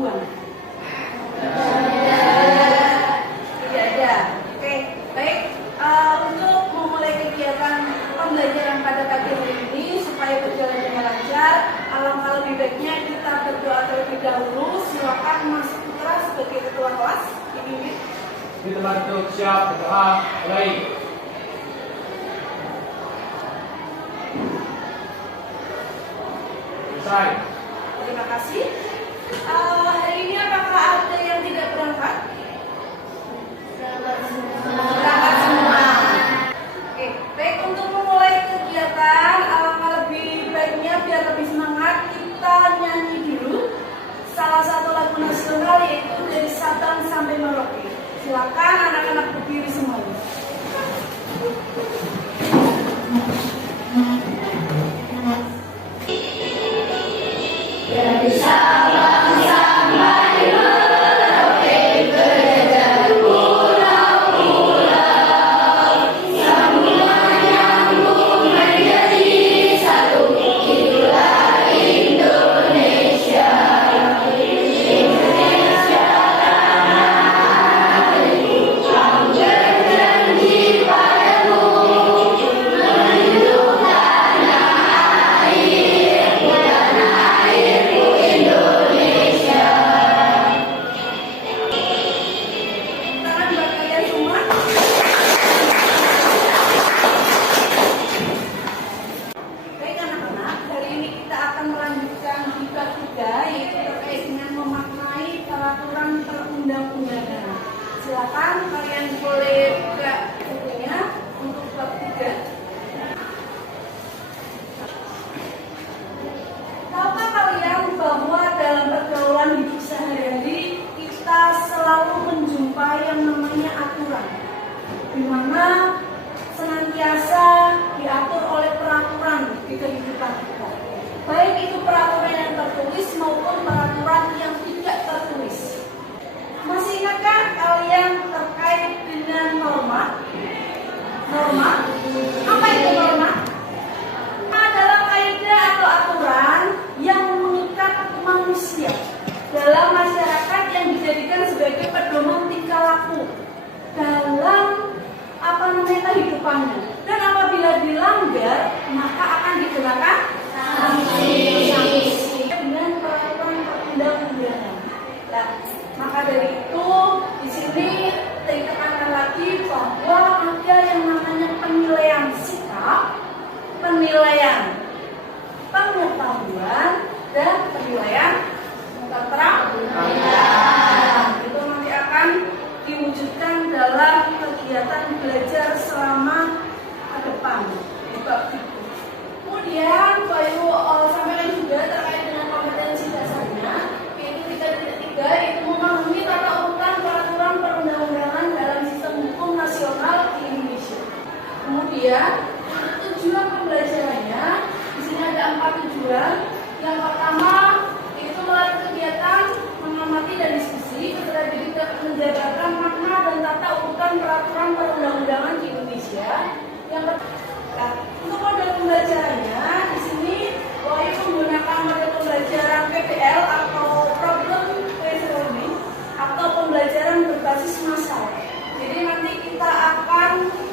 dibuang? Tidak ada. Oke, baik. Untuk memulai kegiatan pembelajaran pada pagi hari ini supaya berjalan dengan lancar, alangkah lebih baiknya kita berdoa terlebih dahulu. Silakan Mas Putra sebagai ketua kelas dipimpin. Kita untuk siap berdoa, mulai. Selesai. Terima kasih. Hari ini apakah ada yang tidak berangkat? Berangkat semua. Oke, baik, untuk memulai kegiatan, alangkah lebih baiknya biar lebih semangat kita nyanyi dulu salah satu lagu nasional, yaitu dari Sabang sampai Merauke. Silakan anak-anak berdiri semuanya. Dari Sabang sampai Merauke, berjalan pulau-pulau, semua nyambung menjadi satu. Itulah Indonesia. Indonesia tanah airku, yang berjanji padamu, melindungi tanah airku, tanah airku Indonesia. Tangan buat kalian semua. Baik anak-anak, hari ini kita akan melanjutkan di bab 3, yaitu terkait dengan memaknai peraturan perundang-undangan. Silakan kalian boleh buka bukunya untuk bab 3. Tahukah kalian bahwa dalam pergaulan hidup sehari-hari kita selalu menjumpai yang namanya aturan, di mana senantiasa diatur oleh peraturan di kehidupan kita, baik itu peraturan yang tertulis maupun peraturan yang tidak tertulis. Masih ingatkah kalian terkait dengan norma? Norma? Apa itu norma? Adalah kaidah atau aturan yang mengikat manusia dalam masyarakat yang dijadikan sebagai pedoman tingkah laku dalam kehidupannya, dan apabila dilanggar maka akan dikenakan sanksi dengan peraturan perundang-undangan. Nah, maka dari itu di sini ditekankan lagi bahwa ada yang namanya penilaian sikap, penilaian pengetahuan, dan penilaian keterampilan. Itu nanti akan diwujudkan dalam kegiatan belajar selama ke depan. Kemudian Bayu sampaikan juga terkait dengan kompetensi dasarnya, yaitu 3.3, yaitu memahami tata urutan peraturan perundang-undangan dalam sistem hukum nasional di Indonesia. Kemudian tujuan pembelajarannya di sini ada 4 tujuan. Yang pertama itu melalui kegiatan mengamati dan diskusi kepada diri menjabarkan makna dan tata urutan peraturan perundang-undangan di Indonesia. Yang untuk model pembelajarannya di sini Bayu menggunakan model pembelajaran PBL atau Problem Based Learning atau pembelajaran berbasis masalah. Jadi nanti kita akan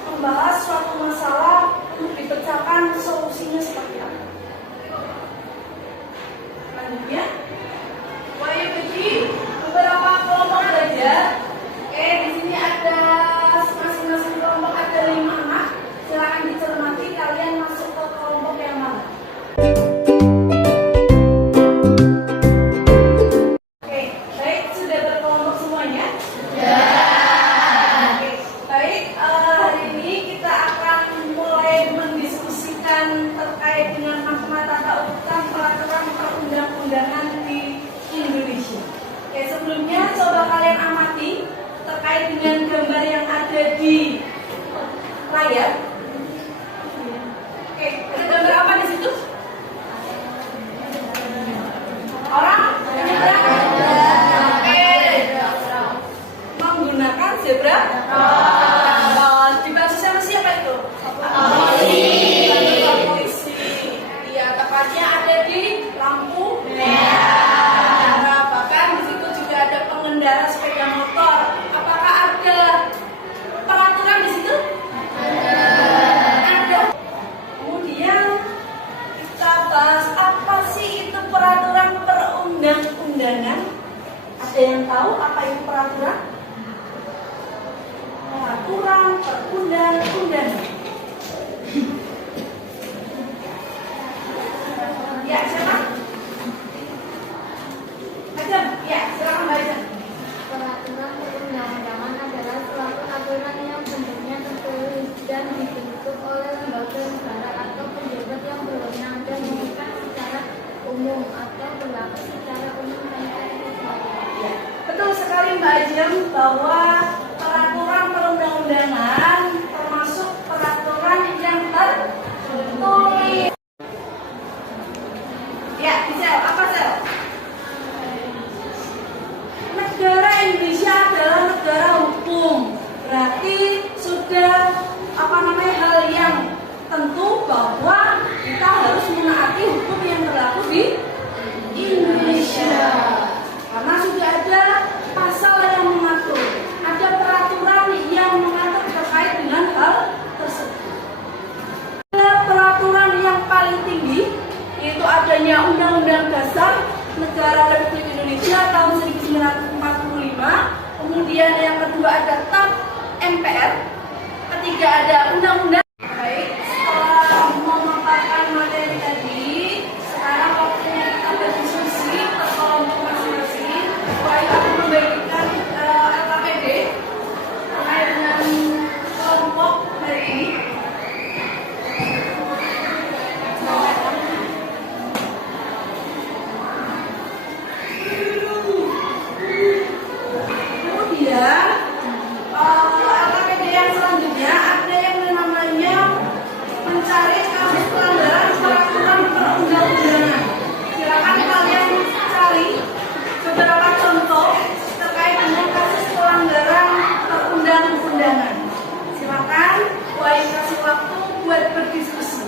membahas suatu masalah untuk dipecahkan solusinya seperti apa. Selanjutnya, Bayu bagi beberapa kelompok belajar. Oke, di sini ada masing-masing kelompok ada 5 anak. Silakan dicermati kalian masuk ke kelompok yang mana. Oke, baik, sudah berkelompok semuanya? Ya. Oke, baik. Hari ini kita akan mulai mendiskusikan terkait dengan makna tata urutan peraturan perundang-undangan di Indonesia. Oke, sebelumnya coba kalian amati terkait dengan gambar yang ada di layar. Oke, ada gambar apa di situ? Orang? Oke, menggunakan zebra. Dibantu sama siapa itu? Polisi. Iya, tepatnya ada di lampu merah. Bahkan di situ Ada yang tahu apa itu peraturan? Peraturan perundang-undangan. Ya, siapa? Ajam, ya, silakan Mbak Ajam. Peraturan perundang-undangan adalah suatu aturan yang bentuknya tertulis dan dibentuk oleh lembaga negara atau pejabat yang berwenang dan mengikat secara umum atau berlaku secara umum tanpa kecuali. Ya, betul sekali Mbak Ajam bahwa peraturan perundang-undangan termasuk peraturan yang tertulis. Ya, Sel, apa Sel? Negara Indonesia adalah negara hukum. Berarti sudah hal yang tentu bahwa kita harus menaati hukum yang berlaku di Indonesia. Karena sudah ada pasal yang mengatur, ada peraturan yang mengatur terkait dengan hal tersebut. Ada peraturan yang paling tinggi, yaitu adanya Undang-Undang Dasar Negara Republik Indonesia tahun 1945. Kemudian yang kedua ada TAP MPR. Ketiga ada Undang-Undang. Baik, setelah memaparkan materi tadi, sekarang waktunya kita berdiskusi per kelompok masing-masing. Baik, aku membagikan LKPD terkait dengan kelompok hari ini. Kemudian LKPD yang selanjutnya ada yang namanya mencari kasus pelanggaran peraturan perundang-undangan. Silakan kalian cari beberapa contoh terkait dengan kasus pelanggaran perundang-undangan. Silakan, Wai kasih waktu buat berdiskusi.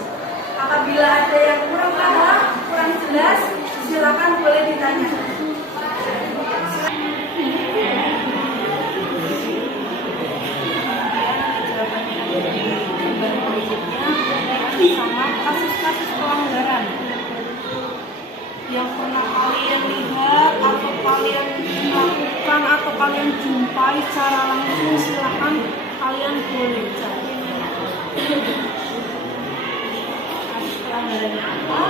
Apabila ada yang kurang paham, kurang jelas, silakan boleh ditanya. Sama kasus-kasus pelanggaran yang pernah kalian lihat atau kalian lakukan atau kalian jumpai secara langsung, silahkan kalian boleh cari kasus pelanggarannya apa,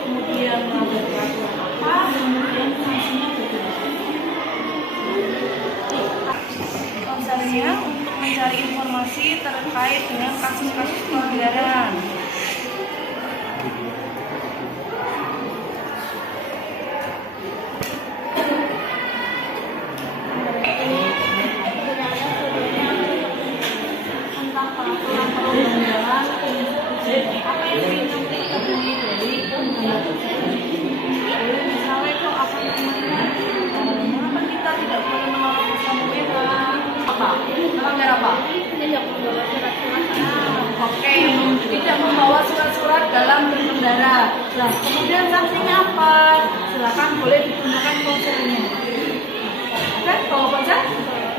kemudian melanggar peraturan apa, kemudian sanksinya bagaimana. Misalnya untuk mencari informasi terkait dengan kasus-kasus pelanggaran. Tentang peraturan perundang-undangan, apa yang ingin kita temui dari undang-undang. Misalnya itu apa namanya? Mengapa kita tidak boleh menolak pesan merah? Apa? Melanggar apa? Tidak membawa surat-surat. Oke, tidak membawa surat-surat dalam berkendara. Nah, kemudian sanksinya apa? Silakan boleh digunakan ponselnya. Oke, bawa ponsel?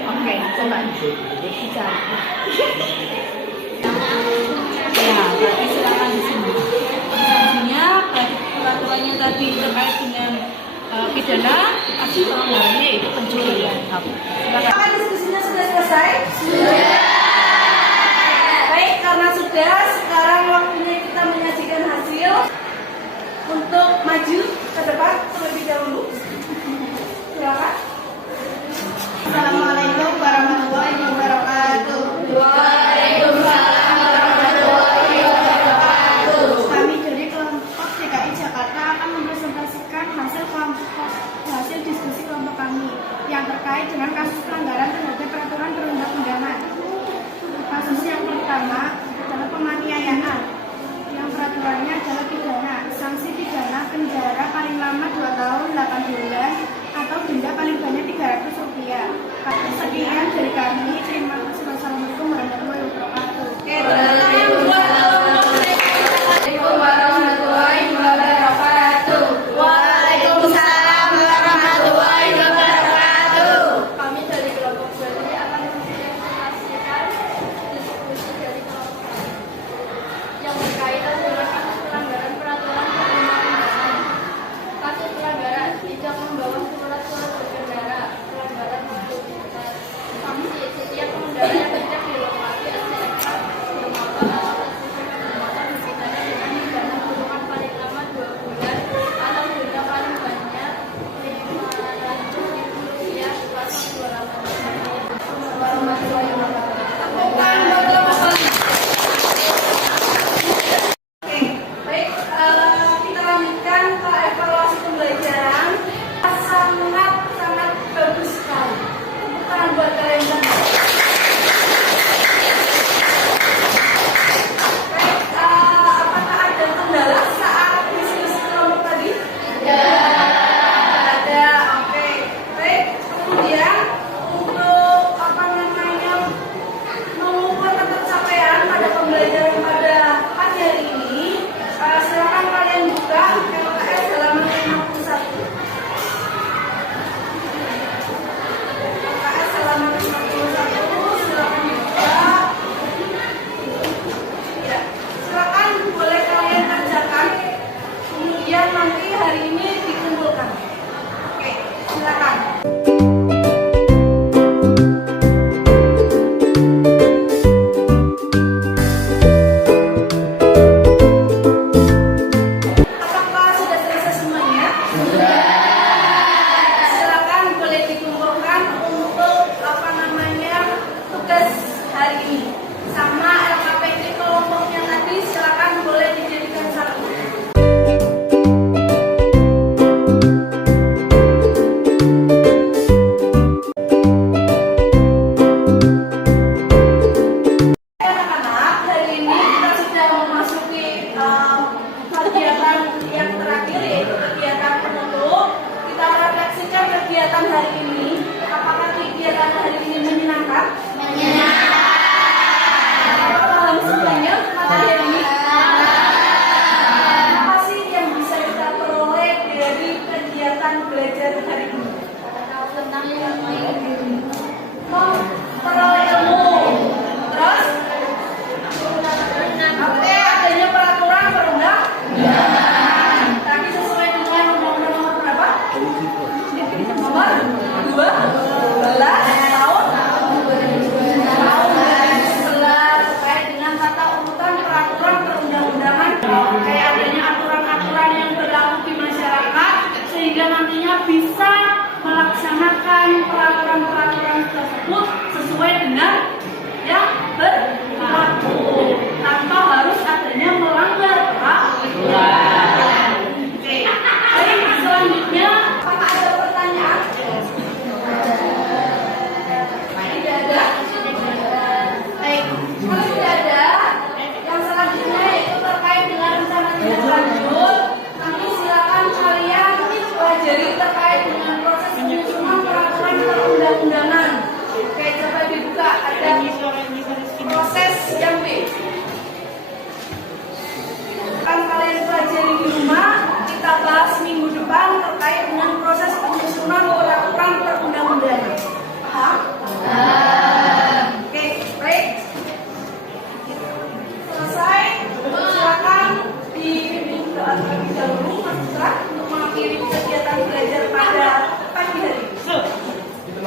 Oke, coba bicara. Ya, berarti silakan di sini. Sanksinya, peraturannya tadi terkait dengan pidana, kasus pelanggarannya itu pencurian. Silakan. Apakah diskusinya sudah selesai? Sudah. Baik, karena sudah, sekarang waktunya kita menyajikan hasil untuk maju ke depan terlebih dahulu. Silakan. Assalamualaikum warahmatullahi wabarakatuh. Waalaikumsalam warahmatullahi wabarakatuh. Kami dari kelompok DKI Jakarta akan mempresentasikan hasil diskusi kelompok kami yang terkait dengan kasus pelanggaran terhadap peraturan perundang-undangan. Kasus yang pertama adalah penganiayaan, yang peraturannya adalah pidana. Sanksi pidana penjara paling lama 2 tahun 8 bulan atau denda paling banyak Rp300. Sekian dari kami. Terima kasih. Wassalamualaikum warahmatullahi wabarakatuh. Assalamualaikum warahmatullahi wabarakatuh. Waalaikumsalam warahmatullahi wabarakatuh. Kami dari kelompok ini akan mempresentasikan diskusi dari kelompok kami yang berkaitan dengan kasus pelanggaran peraturan perundang-undangan. Kasus pelanggaran tidak membawa surat-surat berkendara.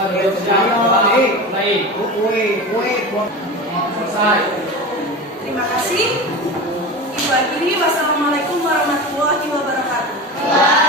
Kita duduk siap, berdoa, mulai. Selesai. Terima kasih. Ibu akhiri, wassalamualaikum warahmatullahi wabarakatuh.